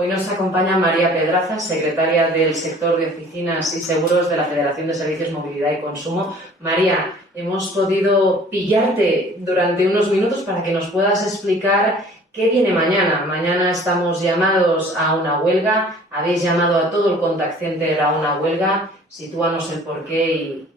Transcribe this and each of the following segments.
Hoy nos acompaña María Pedraza, secretaria del sector de oficinas y seguros de la Federación de Servicios, Movilidad y Consumo. María, hemos podido pillarte durante unos minutos para que nos puedas explicar qué viene mañana. Mañana estamos llamados a una huelga, habéis llamado a todo el contact center a una huelga. Sitúanos el porqué y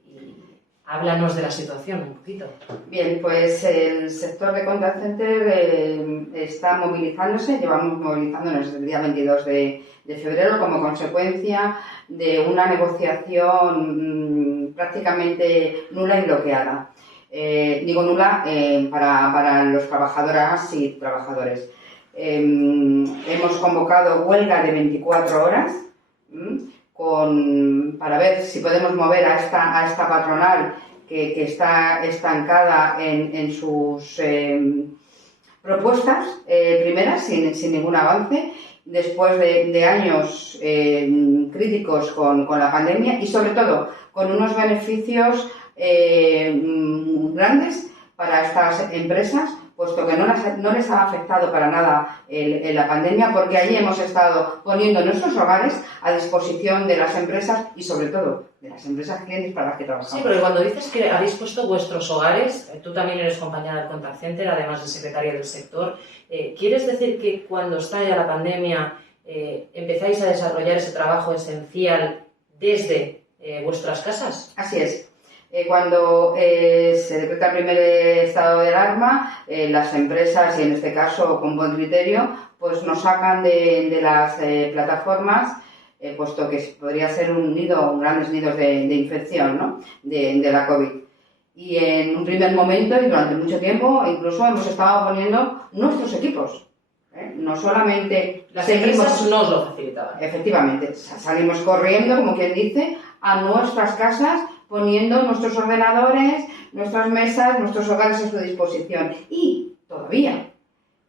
háblanos de la situación un poquito. Bien, pues el sector de contact center está movilizándose, llevamos movilizándonos desde el día 22 de febrero como consecuencia de una negociación prácticamente nula y bloqueada. Digo nula para los trabajadoras y trabajadores. Hemos convocado huelga de 24 horas para ver si podemos mover a esta patronal que está estancada en sus propuestas primeras, sin ningún avance, después de años críticos con la pandemia y sobre todo con unos beneficios grandes para estas empresas, puesto que no les ha afectado para nada la pandemia, porque allí hemos estado poniendo nuestros hogares a disposición de las empresas y sobre todo de las empresas clientes para las que trabajamos. Sí, pero cuando dices que habéis puesto vuestros hogares, tú también eres compañera del contact center, además de secretaria del sector, ¿quieres decir que cuando estalla la pandemia empezáis a desarrollar ese trabajo esencial desde vuestras casas? Así es. Cuando se decreta el primer estado de alarma, las empresas, y en este caso con buen criterio, pues nos sacan de las plataformas, puesto que podría ser grandes nidos de infección, ¿no? de la COVID. Y en un primer momento y durante mucho tiempo incluso hemos estado poniendo nuestros equipos. No solamente las empresas nos lo facilitaban. Efectivamente, salimos corriendo, como quien dice, a nuestras casas, poniendo nuestros ordenadores, nuestras mesas, nuestros hogares a su disposición. Y todavía,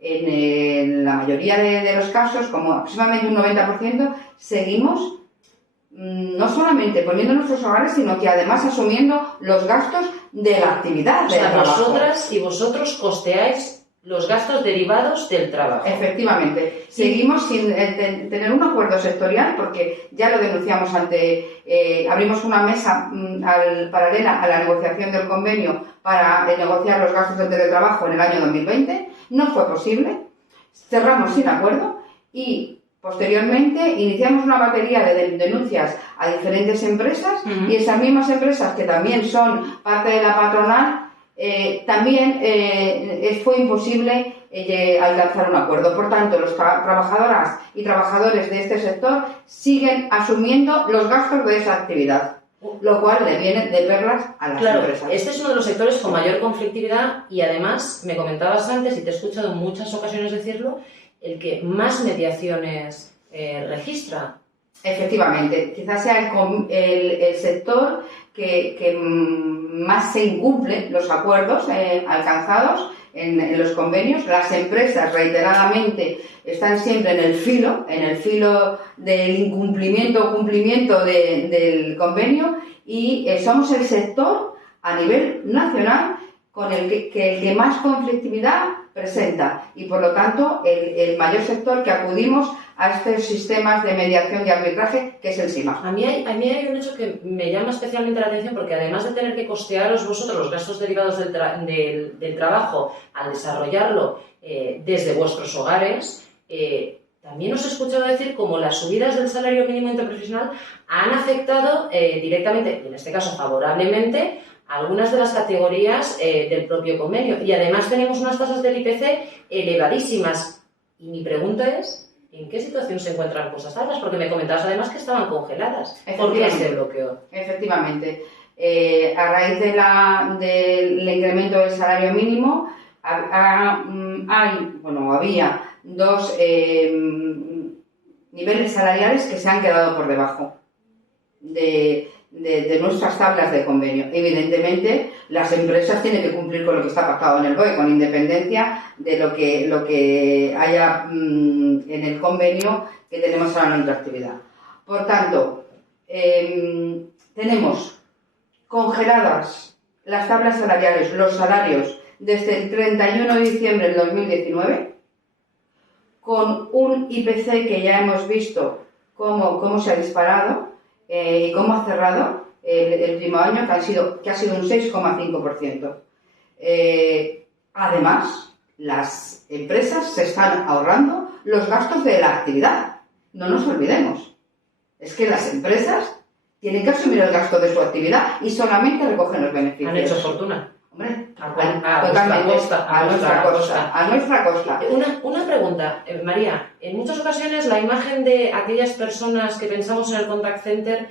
en la mayoría de los casos, como aproximadamente un 90%, seguimos no solamente poniendo nuestros hogares, sino que además asumiendo los gastos de la actividad. O sea, vosotras y vosotros costeáis los gastos derivados del trabajo. Efectivamente. Seguimos sin tener un acuerdo sectorial, porque ya lo denunciamos abrimos una mesa paralela a la negociación del convenio para negociar los gastos del teletrabajo en el año 2020. No fue posible. Cerramos sin acuerdo y posteriormente iniciamos una batería de denuncias a diferentes empresas y esas mismas empresas, que también son parte de la patronal, también fue imposible alcanzar un acuerdo. Por tanto, los trabajadoras y trabajadores de este sector siguen asumiendo los gastos de esa actividad, lo cual le viene de perlas a las empresas. Este es uno de los sectores con mayor conflictividad y además, me comentabas antes, y te he escuchado en muchas ocasiones decirlo, el que más mediaciones registra. Efectivamente, quizás sea el sector que más se incumple los acuerdos alcanzados en los convenios. Las empresas reiteradamente están siempre en el filo del incumplimiento o cumplimiento del convenio y somos el sector a nivel nacional con el que más conflictividad presenta y por lo tanto el mayor sector que acudimos a estos sistemas de mediación y arbitraje, que es el SIMA. A mí hay un hecho que me llama especialmente la atención, porque además de tener que costearos vosotros los gastos derivados del trabajo al desarrollarlo desde vuestros hogares, también os he escuchado decir cómo las subidas del salario mínimo interprofesional han afectado directamente, y en este caso favorablemente, algunas de las categorías del propio convenio. Y además tenemos unas tasas del IPC elevadísimas. Y mi pregunta es, ¿en qué situación se encuentran cosas tablas? Porque me comentabas además que estaban congeladas. ¿Por qué se bloqueó? Efectivamente. A raíz del incremento del salario mínimo, había dos niveles salariales que se han quedado por debajo de nuestras tablas de convenio. Evidentemente, las empresas tienen que cumplir con lo que está pactado en el BOE, con independencia de lo que haya en el convenio que tenemos ahora en nuestra actividad. Por tanto, tenemos congeladas las tablas salariales, los salarios, desde el 31 de diciembre del 2019, con un IPC que ya hemos visto cómo se ha disparado y cómo ha cerrado el último año, que ha sido un 6,5%. Además, las empresas se están ahorrando los gastos de la actividad. No nos olvidemos. Es que las empresas tienen que asumir el gasto de su actividad y solamente recogen los beneficios. Han hecho fortuna. Hombre, a nuestra costa. Una pregunta, María. En muchas ocasiones la imagen de aquellas personas que pensamos en el contact center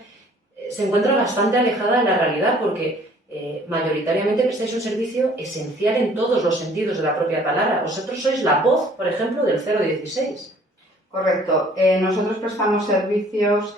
se encuentra bastante alejada de la realidad porque mayoritariamente prestáis un servicio esencial en todos los sentidos de la propia palabra. Vosotros sois la voz, por ejemplo, del 016. Correcto. Nosotros prestamos servicios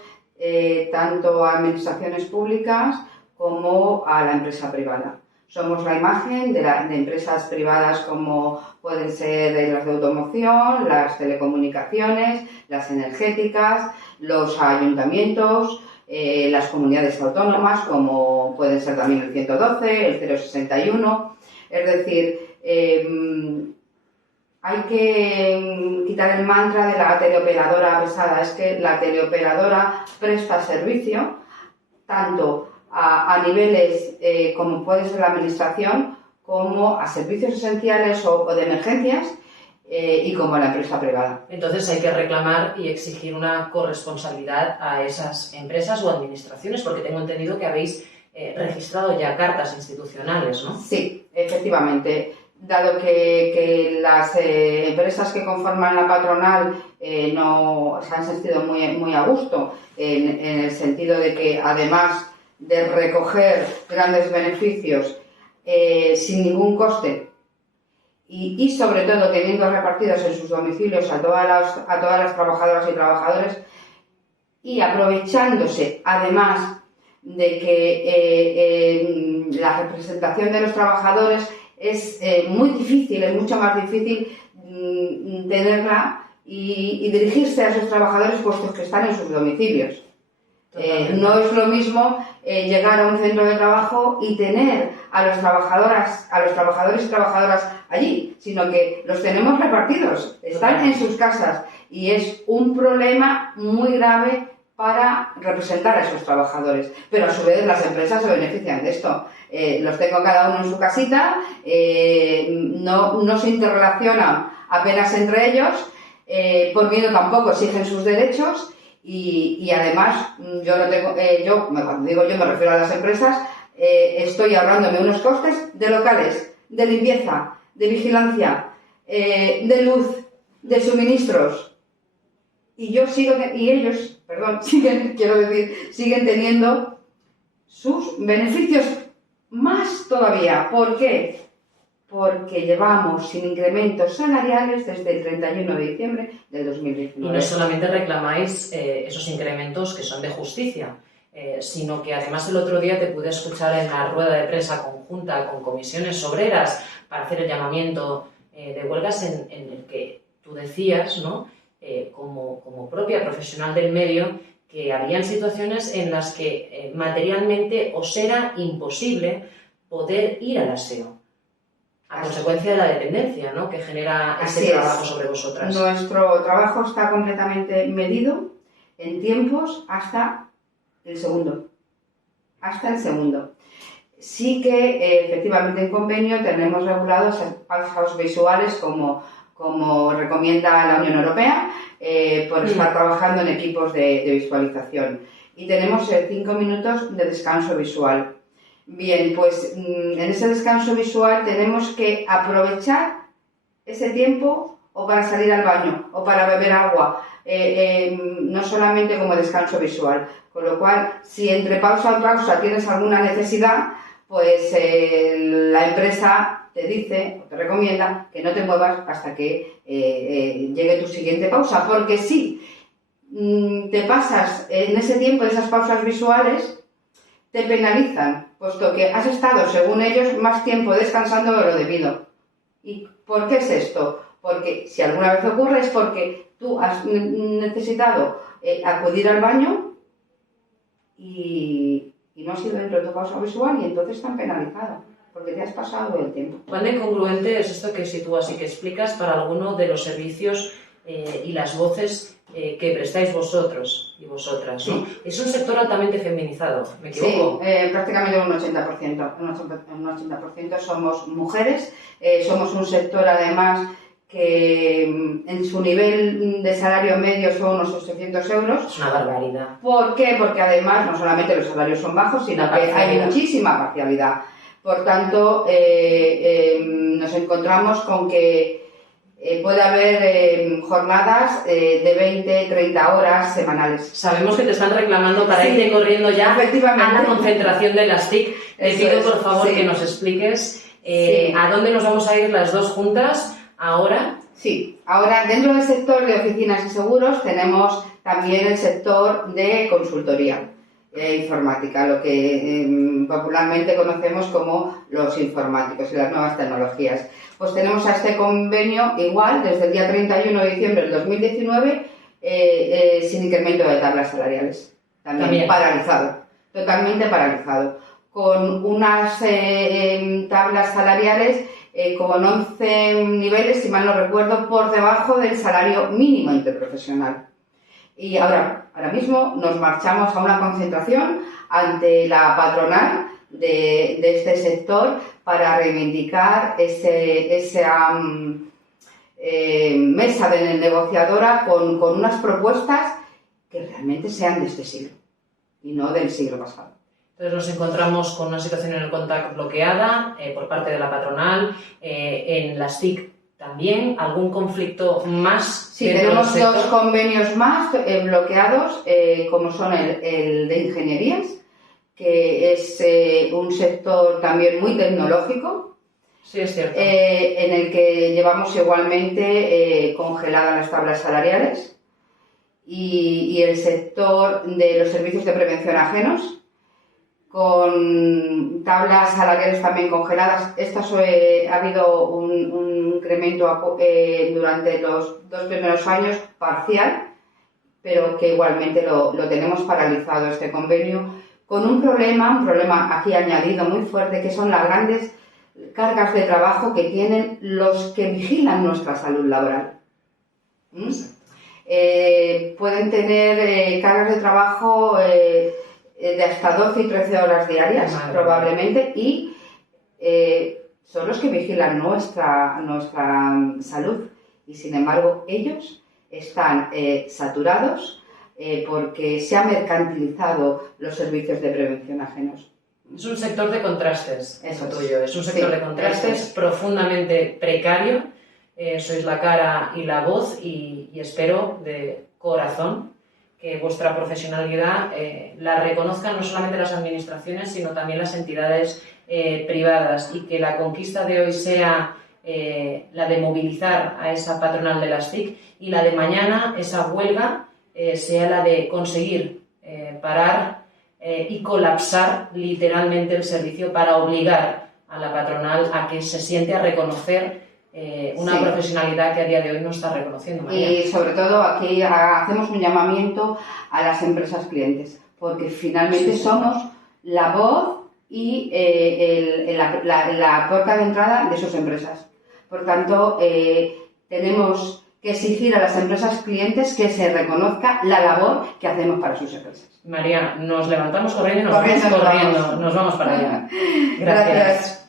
tanto a administraciones públicas como a la empresa privada. Somos la imagen de empresas privadas como pueden ser las de automoción, las telecomunicaciones, las energéticas, los ayuntamientos, las comunidades autónomas como pueden ser también el 112, el 061. Es decir, hay que quitar el mantra de la teleoperadora pesada. Es que la teleoperadora presta servicio tanto a niveles como puede ser la administración, como a servicios esenciales o de emergencias y como a la empresa privada. Entonces hay que reclamar y exigir una corresponsabilidad a esas empresas o administraciones, porque tengo entendido que habéis registrado ya cartas institucionales, ¿no? Sí, efectivamente. Dado que las empresas que conforman la patronal no se han sentido muy a gusto, en el sentido de que además de recoger grandes beneficios sin ningún coste y sobre todo teniendo repartidos en sus domicilios a todas las trabajadoras y trabajadores y aprovechándose además de que la representación de los trabajadores es muy difícil, es mucho más difícil tenerla y dirigirse a esos trabajadores puestos que están en sus domicilios. No es lo mismo llegar a un centro de trabajo y tener a los trabajadores y trabajadoras allí, sino que los tenemos repartidos, están en sus casas y es un problema muy grave para representar a esos trabajadores. Pero a su vez las empresas se benefician de esto. Los tengo cada uno en su casita, no se interrelacionan apenas entre ellos, por miedo tampoco exigen sus derechos. Y además, cuando digo yo me refiero a las empresas, estoy ahorrándome unos costes de locales, de limpieza, de vigilancia, de luz, de suministros. Y ellos siguen teniendo sus beneficios más todavía. ¿Por qué? Porque llevamos sin incrementos salariales desde el 31 de diciembre del 2019. Y no solamente reclamáis esos incrementos que son de justicia, sino que además el otro día te pude escuchar en la rueda de prensa conjunta con comisiones obreras para hacer el llamamiento de huelgas en el que tú decías, ¿no? Como propia profesional del medio, que habían situaciones en las que materialmente os era imposible poder ir al aseo. A consecuencia de la dependencia, ¿no?, que genera ese trabajo sobre vosotras. Nuestro trabajo está completamente medido en tiempos hasta el segundo. Sí que efectivamente en convenio tenemos regulados pausas visuales como recomienda la Unión Europea por estar trabajando en equipos de visualización. Y tenemos 5 minutos de descanso visual. Bien, pues en ese descanso visual tenemos que aprovechar ese tiempo o para salir al baño o para beber agua, no solamente como descanso visual. Con lo cual, si entre pausa y pausa tienes alguna necesidad, pues la empresa te dice o te recomienda que no te muevas hasta que llegue tu siguiente pausa. Porque si te pasas en ese tiempo de esas pausas visuales, te penalizan, puesto que has estado, según ellos, más tiempo descansando de lo debido. ¿Y por qué es esto? Porque si alguna vez ocurre es porque tú has necesitado acudir al baño y no has ido dentro de tu pausa visual y entonces te han penalizado, porque te has pasado el tiempo. ¿Cuán incongruente es esto que sitúas y que explicas para alguno de los servicios y las voces que prestáis vosotros y vosotras, ¿no? Sí. Es un sector altamente feminizado, ¿me equivoco? Sí, prácticamente un 80%. Un 80% somos mujeres. Somos un sector, además, que en su nivel de salario medio son unos 800 euros. Es una barbaridad. ¿Por qué? Porque además no solamente los salarios son bajos, sino que hay muchísima parcialidad. Por tanto, nos encontramos con que puede haber jornadas de 20, 30 horas semanales. Sabemos que te están reclamando para Sí, irte corriendo ya efectivamente. a la concentración de las TIC. Te Eso pido, es, por favor, sí. que nos expliques Sí. a dónde nos vamos a ir las dos juntas ahora. Sí, ahora dentro del sector de oficinas y seguros tenemos también el sector de consultoría informática, lo que popularmente conocemos como los informáticos y las nuevas tecnologías. Pues tenemos a este convenio igual desde el día 31 de diciembre del 2019 sin incremento de tablas salariales. También paralizado, totalmente paralizado, con unas tablas salariales con 11 niveles, si mal no recuerdo, por debajo del salario mínimo interprofesional. Y ahora mismo nos marchamos a una concentración ante la patronal de este sector para reivindicar esa mesa de negociadora con unas propuestas que realmente sean de este siglo y no del siglo pasado. Entonces nos encontramos con una situación en el CONTAC bloqueada por parte de la patronal, en las TIC también, algún conflicto más. Sí, tenemos dos convenios más bloqueados, como son el de ingenierías, que es un sector también muy tecnológico. Sí, es cierto. En el que llevamos igualmente congeladas las tablas salariales, y el sector de los servicios de prevención ajenos, con tablas salariales también congeladas. Ha habido un incremento durante los 2 primeros años parcial, pero que igualmente lo tenemos paralizado este convenio, con un problema aquí añadido muy fuerte, que son las grandes cargas de trabajo que tienen los que vigilan nuestra salud laboral. Pueden tener cargas de trabajo de hasta 12 y 13 horas diarias, probablemente, y son los que vigilan nuestra salud. Y sin embargo, ellos están saturados porque se han mercantilizado los servicios de prevención ajenos. Es un sector de contrastes, eso tuyo. Es un sector de contrastes profundamente precario. Sois la cara y la voz, y espero de corazón que vuestra profesionalidad la reconozcan no solamente las administraciones, sino también las entidades privadas, y que la conquista de hoy sea la de movilizar a esa patronal de las TIC, y la de mañana, esa huelga, sea la de conseguir parar y colapsar literalmente el servicio para obligar a la patronal a que se siente a reconocer una profesionalidad que a día de hoy no está reconociendo. María. Y sobre todo aquí hacemos un llamamiento a las empresas clientes, porque finalmente somos la voz y la puerta de entrada de sus empresas. Por tanto, tenemos que exigir a las empresas clientes que se reconozca la labor que hacemos para sus empresas. María, nos levantamos corriendo y nos vamos corriendo, nos vamos para allá. Gracias.